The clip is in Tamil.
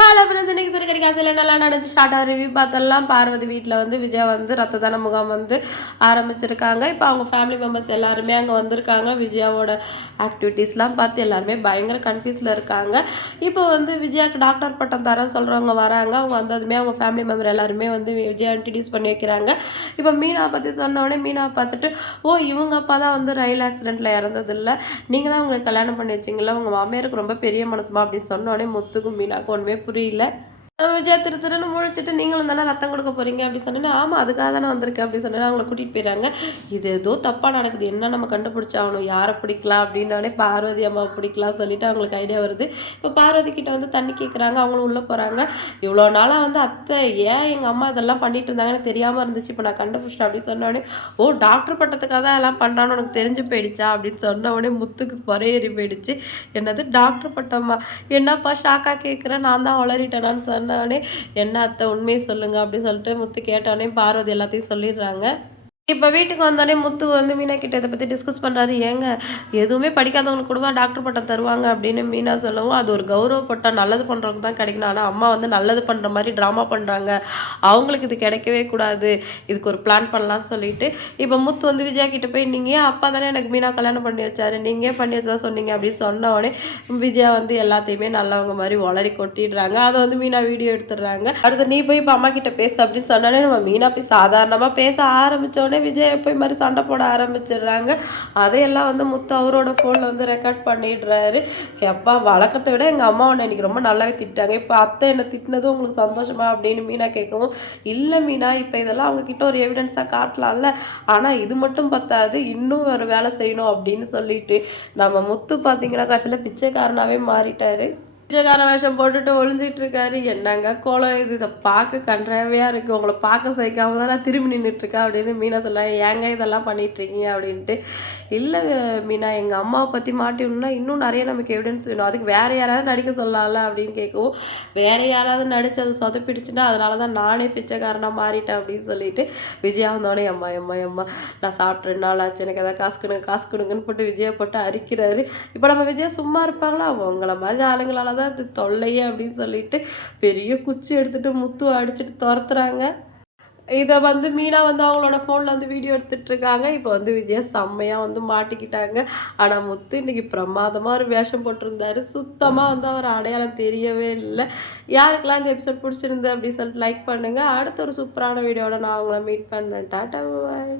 ஹலோ ஃப்ரெண்ட்ஸ் இன்னைக்கு சரி கிடைக்காசில் நல்லா நடந்துச்சு? ஷார்ட்டாக ரிவ்யூ பார்த்தெல்லாம் பார்வதி வீட்டில் வந்து விஜயா வந்து ரத்த தான முகாம் வந்து ஆரம்பிச்சிருக்காங்க. இப்போ அவங்க ஃபேமிலி மெம்பர்ஸ் எல்லாருமே அங்கே வந்திருக்காங்க. விஜயாவோட ஆக்டிவிட்டீஸ்லாம் பார்த்து எல்லாருமே பயங்கர கன்ஃபியூஸில் இருக்காங்க. இப்போ வந்து விஜயாவுக்கு டாக்டர் பட்டம் தர சொல்கிறவங்க வராங்க. அவங்க வந்ததுமே அவங்க ஃபேமிலி மெம்பர் எல்லாருமே வந்து விஜயா இன்ட்ரடியூஸ் பண்ணி வைக்கிறாங்க. இப்போ மீனா பற்றி சொன்னோடனே மீனா பார்த்துட்டு ஓ இவங்க அப்பா தான் வந்து ரயில் ஆக்சிடெண்ட்டில் இறந்ததில்ல. நீங்கள் தான் உங்களுக்கு கல்யாணம் பண்ணி வச்சிங்களா உங்கள் மாமியாருக்கு ரொம்ப பெரிய மனசுமா? அப்படின்னு சொன்னோடனே முத்துக்கும் மீனாக்கும் ஒன்றுமே புரியல. விஜயா திரு திருன்னு முழிச்சிட்டு நீங்களும் தானே ரத்தம் கொடுக்க போறீங்க அப்படி சொன்னேன்னா ஆமாம் அதுக்காக தானே வந்திருக்கேன் அப்படி சொன்னேன் அவங்கள கூட்டிகிட்டு போயிடுறாங்க இது ஏதோ தப்பாக நடக்குது என்ன நம்ம கண்டுபிடிச்சாகணும் யாரை பிடிக்கலாம் அப்படின்னாலே பார்வதி அம்மாவை பிடிக்கலாம் சொல்லிட்டு அவங்களுக்கு ஐடியா வருது. இப்போ பார்வதி கிட்ட வந்து தண்ணி கேட்குறாங்க அவங்களும் உள்ளே போகிறாங்க இவ்வளோ நாளாக வந்து அத்தை ஏன் எங்கள் அம்மா இதெல்லாம் பண்ணிட்டு இருந்தாங்கன்னு தெரியாமல் இருந்துச்சு இப்போ நான் கண்டுபிடிச்சிட்டேன் அப்படின்னு சொன்னோடனே ஓ டாக்டர் பட்டத்துக்காக தான் எல்லாம் பண்ணுறான்னு உனக்கு தெரிஞ்சு போயிடுச்சா? அப்படின்னு சொன்ன உடனே முத்துக்கு பொறையேறி போயிடுச்சு. என்னது? டாக்டர் பட்டம்மா. என்னப்பா ஷாக்கா கேட்குறேன் நான் தான் வளரிட்டேனான்னு சொன்னோடனே என்ன அத்தை உண்மையை சொல்லுங்க அப்படின்னு சொல்லிட்டு முத்து கேட்டோடனே பார்வதி எல்லாத்தையும் சொல்லிடுறாங்க. இப்போ வீட்டுக்கு வந்தோடனே முத்து வந்து மீனா கிட்ட இதை பற்றி டிஸ்கஸ் பண்ணுறாரு ஏங்க எதுவுமே படிக்காதவங்களுக்கு கூடவா டாக்டர் பட்டம் தருவாங்க அப்படின்னு மீனா சொல்லவும் அது ஒரு கௌரவ பட்டம் நல்லது பண்ணுறவங்க தான் கிடைக்கணும். ஆனால் அம்மா வந்து நல்லது பண்ணுற மாதிரி ட்ராமா பண்ணுறாங்க அவங்களுக்கு இது கிடைக்கவே கூடாது. இதுக்கு ஒரு பிளான் பண்ணலாம் சொல்லிட்டு இப்போ முத்து வந்து விஜயா கிட்ட போய் நீங்கள் ஏன் அப்பா தானே எனக்கு மீனா கல்யாணம் பண்ணி வச்சாரு? நீங்கள் ஏன் பண்ணி வச்சா சொன்னீங்க? அப்படின்னு சொன்ன உடனே விஜயா வந்து எல்லாத்தையுமே நல்லவங்க மாதிரி வளரி கொட்டிடுறாங்க. அதை வந்து மீனா வீடியோ எடுத்துடுறாங்க. அடுத்து நீ போய் இப்போ அம்மா கிட்ட பேசு அப்படின்னு சொன்னோடனே நம்ம மீனா போய் சாதாரணமாக பேச ஆரம்பித்தோடனே விஜய் போய் மாதிரி சண்டை போட ஆரம்பிச்சிடுறாங்க. அதையெல்லாம் வந்து முத்து அவரோட ஃபோனில் வந்து ரெக்கார்ட் பண்ணிடுறாரு. எப்பா வழக்கத்தை விட எங்கள் அம்மா ஒன்று இன்றைக்கி ரொம்ப நல்லாவே திட்டாங்க. இப்போ அத்தை என்னை திட்டினதும் உங்களுக்கு சந்தோஷமா அப்படின்னு மீனா கேட்கவும் இல்லை மீனா இப்போ இதெல்லாம் அவங்கக்கிட்ட ஒரு எவிடன்ஸாக காட்டலாம்ல. ஆனால் இது மட்டும் பத்தாது இன்னும் ஒரு வேலை செய்யணும் அப்படின்னு சொல்லிட்டு நம்ம முத்து பார்த்தீங்கன்னா கடைசியில் பிச்சைக்காரனாகவே மாறிட்டாரு. பிச்சைக்காரன் வேஷம் போட்டுட்டு ஒளிஞ்சிட்டு இருக்காரு என்னங்க கோலம் இது? இதை பார்க்க கன்றாவையாக இருக்குது உங்களை பார்க்க சைக்காம தான் நான் திரும்பி நின்றுட்டுருக்கேன் அப்படின்னு மீனா சொல்லுவாங்க ஏங்க இதெல்லாம் பண்ணிட்டு இருக்கீங்க அப்படின்ட்டு. இல்லை மீனா எங்கள் அம்மாவை பற்றி மாட்டிடணும்னா இன்னும் நிறைய நமக்கு எவிடன்ஸ் வேணும். அதுக்கு வேற யாராவது நடிக்க சொல்லலாம்ல அப்படின்னு கேட்கவும் வேற யாராவது நடிச்சு அது சொதப்பிடுச்சுன்னா அதனால தான் நானே பிச்சைக்காரனாக மாறிட்டேன் அப்படின்னு சொல்லிட்டு விஜயா வந்தோடனே அம்மா அம்மா அம்மா நான் சாப்பிட்டு ரெண்டு நாள் ஆச்சு. எனக்கு எதாவது காசு கொடுங்க காசு கொடுங்கன்னு போட்டு விஜயா போட்டு அரிக்கிறாரு. இப்போ நம்ம விஜயா சும்மா இருப்பாங்களா? உங்களை மாதிரி ஆளுங்களால தான் இது தொல்லையே அப்படின்னு சொல்லிட்டு பெரிய குச்சி எடுத்துட்டு முத்து அடிச்சுட்டு துரத்துறாங்க. இதை வந்து மீனா வந்து அவங்களோட ஃபோனில் வந்து வீடியோ எடுத்துகிட்டு இருக்காங்க. இப்போ வந்து விஜயா செம்மையாக வந்து மாட்டிக்கிட்டாங்க. ஆனால் முத்து இன்னைக்கு பிரமாதமாக ஒரு வேஷம் போட்டிருந்தாரு. சுத்தமாக வந்து அவர் அடையாளம் தெரியவே இல்லை. யாருக்கெல்லாம் இந்த எபிசோட் பிடிச்சிருந்து அப்படின்னு சொல்லிட்டு லைக் பண்ணுங்கள் அடுத்த ஒரு சூப்பரான வீடியோட நான் அவங்கள மீட் பண்ணேன் டாட்டா பாய்